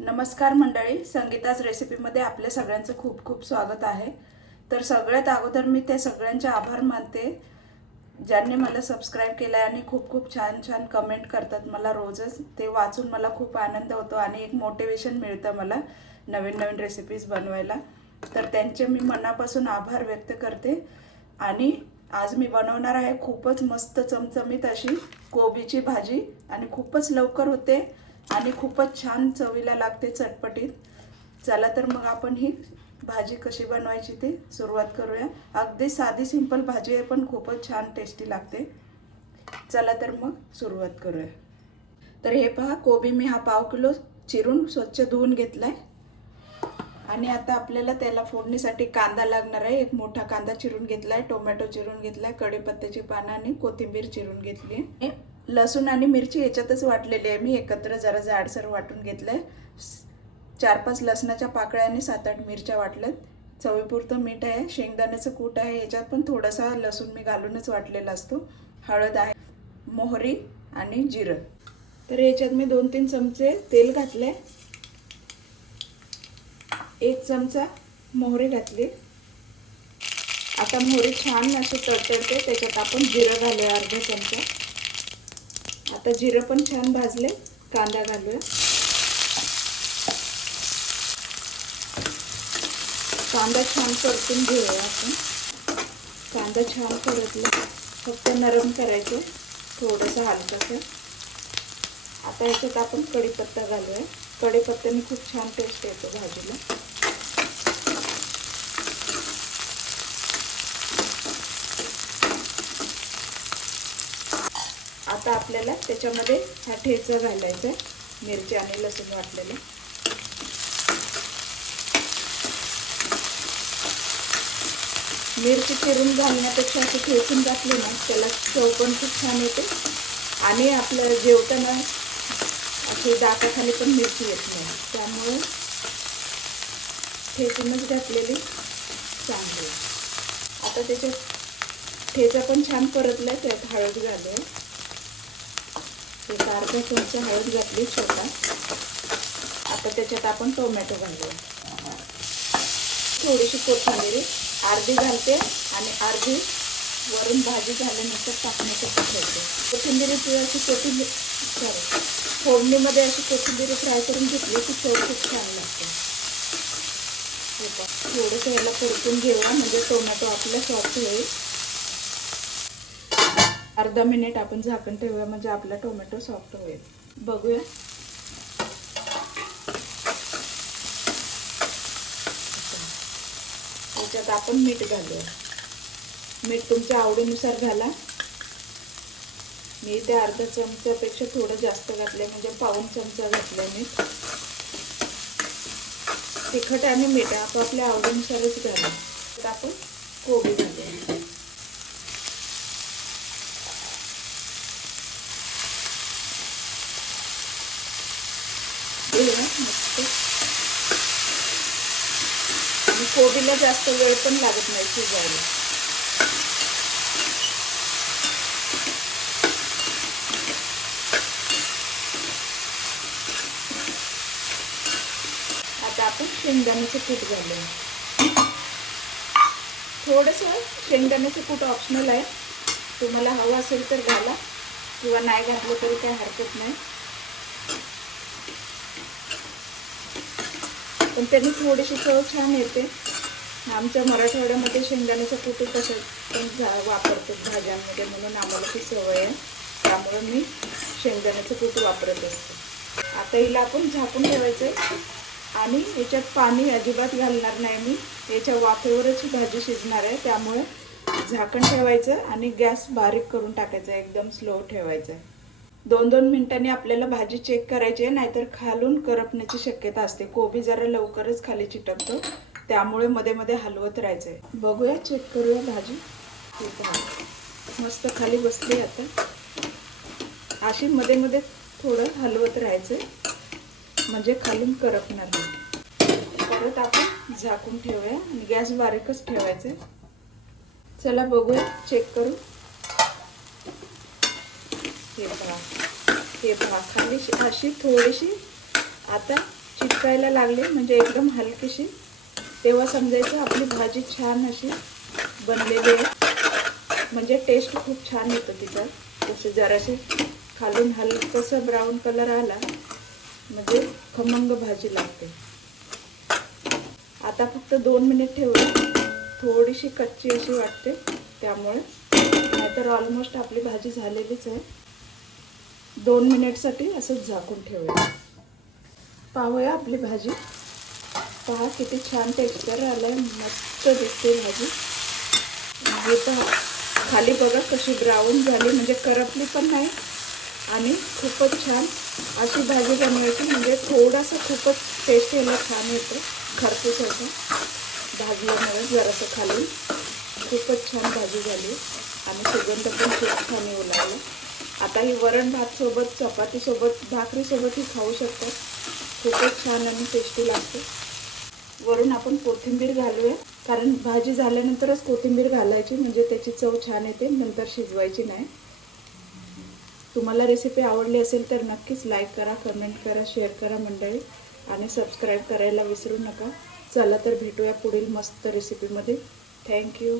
नमस्कार मंडळी, संगीताज रेसिपीमध्ये आपल्या सगळ्यांचं खूप खूप स्वागत आहे। तर सगळ्यात अगोदर मी ते सगळ्यांचे आभार मानते ज्यांनी मला सबस्क्राइब केलं आणि खूप खूप छान छान कमेंट करतात मला रोजच। ते वाचून मला खूप आनंद होतो आणि एक मोटिवेशन मिळतं मला नवीन नवीन रेसिपीज बनवायला। तर त्यांचे मी मनापासून आभार व्यक्त करते। आणि आज मी बनवणार आहे खूपच मस्त चमचमीत अशी कोबीची भाजी आणि खूपच लवकर होते आणि खूपच छान चवीला लागते, चटपटीत। चला तर मग आपण ही भाजी कशी बनवायची ते सुरुवात करूया। अगदी साधी सिंपल भाजी आहे पण खूपच छान टेस्टी लागते। चला तर मग सुरुवात करूया। तर हे पहा, कोबी मी हा पाव किलो चिरून स्वच्छ धुवून घेतलाय। आणि आता आपल्याला त्याला फोडणीसाठी कांदा लागणार आहे। एक मोठा कांदा चिरून घेतलाय, टोमॅटो चिरून घेतलाय, कढीपत्त्याची पानं आणि कोथिंबीर चिरून घेतली। लसूण आणि मिरची याच्यातच वाटलेली आहे मी, एकत्र जरा जाडसर वाटून घेतलंय। 4-5 लसणाच्या पाकळ्या आणि 7-8 मिरच्या वाटल्यात। चवीपुरतं मीठ आहे, शेंगदाण्याचं कूट आहे, याच्यात पण थोडासा लसूण मी घालूनच वाटलेला असतो। हळद आहे, मोहरी आणि जिरं। तर याच्यात मी 2-3 चमचे तेल घातले, 1 चमचा मोहरी घातली। आता मोहरी छान अशी तडतडते, त्याच्यात आपण जिरं घालूया अर्धा चमचा। आता जिरं पण छान भाजले, कांदा घालूया। कांदा छान परतून घेऊया आपण। कांदा छान परतला, फक्त नरम करायचं, थोडंसं हलकंसं। आता याच्यात आपण कढीपत्ता घालूया। कढीपत्त्याने खूप छान टेस्ट येतो भाजीला। आता आपल्याला त्याच्यामध्ये हा ठेचा घालायचा आहे, मिरची आणि लसूण वाटलेलं। मिरची चिरून घालण्यापेक्षा अशी ठेचून घातली ना, त्याला चव पण खूप छान येते आणि आपलं जेवताना अशी दाताखाली पण मिरची येत नाही, त्यामुळे ठेचूनच घातलेली चांगली। आता त्याच्यात ठेचा पण छान परतलाय, त्यात हळद घालूया। एक अर्धा चमचा हळद घातली, छोटा। आता त्याच्यात आपण टोमॅटो घालूया, थोडीशी कोथिंबीर अर्धी घालते आणि अर्धी वरून भाजी झाल्यानंतर टाकण्यासाठी ठेवते। कोथिंबीरीची अशी फोडणीमध्ये अशी कोथिंबीर फ्राय करून घेतली की चव खूप छान लागते। थोडंसं याला परतून घेऊया, म्हणजे टोमॅटो आपला सॉफ्ट होईल। अर्धा मिनिट आपण झाकण ठेवूया, म्हणजे आपला टोमॅटो सॉफ्ट होईल। बघूया। याच्यात आपण मीठ घालूया। मीठ तुमच्या आवडीनुसार घाला। मी ते अर्धा चमच्यापेक्षा थोडं जास्त घातलंय, म्हणजे पाऊण चमचा घातलंय मीठ। तिखट आणि मीठ आपापल्या आवडीनुसारच घाला। तर आपण कोबी घालूया। मस्त। आणि कोबीला जास्त वेळ पण लागत नाही शिजायला। आता आपण शेंगदाण्याचं कूट घालूया। थोडंसं शेंगदाण्याचं कूट ऑप्शनल आहे, तुम्हाला हवं असेल तर घाला किंवा नाही घातलं तरी काही हरकत नाही। पण त्याने थोडीशी चव छान येते। आमच्या मराठवाड्यामध्ये शेंगदाण्याचं कूट कसं पण वापरतात भाज्यांमध्ये, म्हणून आम्हाला ती सवय आहे, त्यामुळे मी शेंगदाण्याचं कूट वापरत असते। आता हिला आपण झाकून ठेवायचं आहे आणि याच्यात पाणी अजिबात घालणार नाही मी, याच्या वाफेवरच ही भाजी शिजणार आहे, त्यामुळे झाकण ठेवायचं आणि गॅस बारीक करून टाकायचा, एकदम स्लो ठेवायचा। 2-2 मिनिटांनी आपल्याला भाजी चेक करायची आहे, नाहीतर खालून करपण्याची शक्यता असते। कोबी जरा लवकरच खाली चिटकतो, त्यामुळे मध्ये मध्ये हलवत राहायचंय। बघूया, चेक करूया भाजी। मस्त खाली बसली। आता अशी मध्ये मध्ये थोडं हलवत राहायचंय, म्हणजे खालून करपणार नाही। परत आपण झाकून ठेवूया आणि गॅस बारीकच ठेवायचा। चला बघूया, चेक करू। हे पहा खाली अशी थोडीशी आता चिटकायला लागली म्हणजे एकदम हलकीशी, तेव्हा समजायचं आपली भाजी छान अशी बनलेली आहे. म्हणजे टेस्ट खूप छान येतं तिचं. जसे जराशी खालून हलकंसं ब्राऊन कलर आला म्हणजे खमंग भाजी लागते. आता फक्त 2 मिनिट ठेवूया. थोडीशी कच्ची अशी वाटते त्यामुळे, नाहीतर ऑलमोस्ट आपली भाजी झालेलीच आहे. 2 मिनिटसाठी असंच झाकून ठेवूया. पाहूया आपली भाजी. पहा किती छान टेक्स्चर आलंय, मस्त दिसते भाजी. हे तर खाली बघा कशी ब्राऊन झाली, म्हणजे करपली पण नाही आणि खूपच छान अशी भाजी बनवायची. म्हणजे थोडासा खूपच टेस्ट यायला छान येतं, खरपूस असं भाजल्यामुळे जरासं खाली. खूपच छान भाजी झाली आणि सुगंध पण खूप छान येऊ लागला. आता ही वरण भात सोबत, चपाती सोबत, भाकरी सोबतही खाऊ शकतात. खूपच छान आणि टेस्टी लागते. वरून आपण कोथिंबीर घालूया, कारण भाजी झाल्यानंतरच कोथिंबीर घालायची, म्हणजे त्याची चव छान येते, नंतर शिजवायची नाही. तुम्हाला रेसिपी आवडली असेल तर नक्कीच लाईक करा, कमेंट करा, शेअर करा मंडळी, आणि सबस्क्राईब करायला विसरू नका. चला तर भेटूया पुढील मस्त रेसिपीमध्ये. थँक्यू.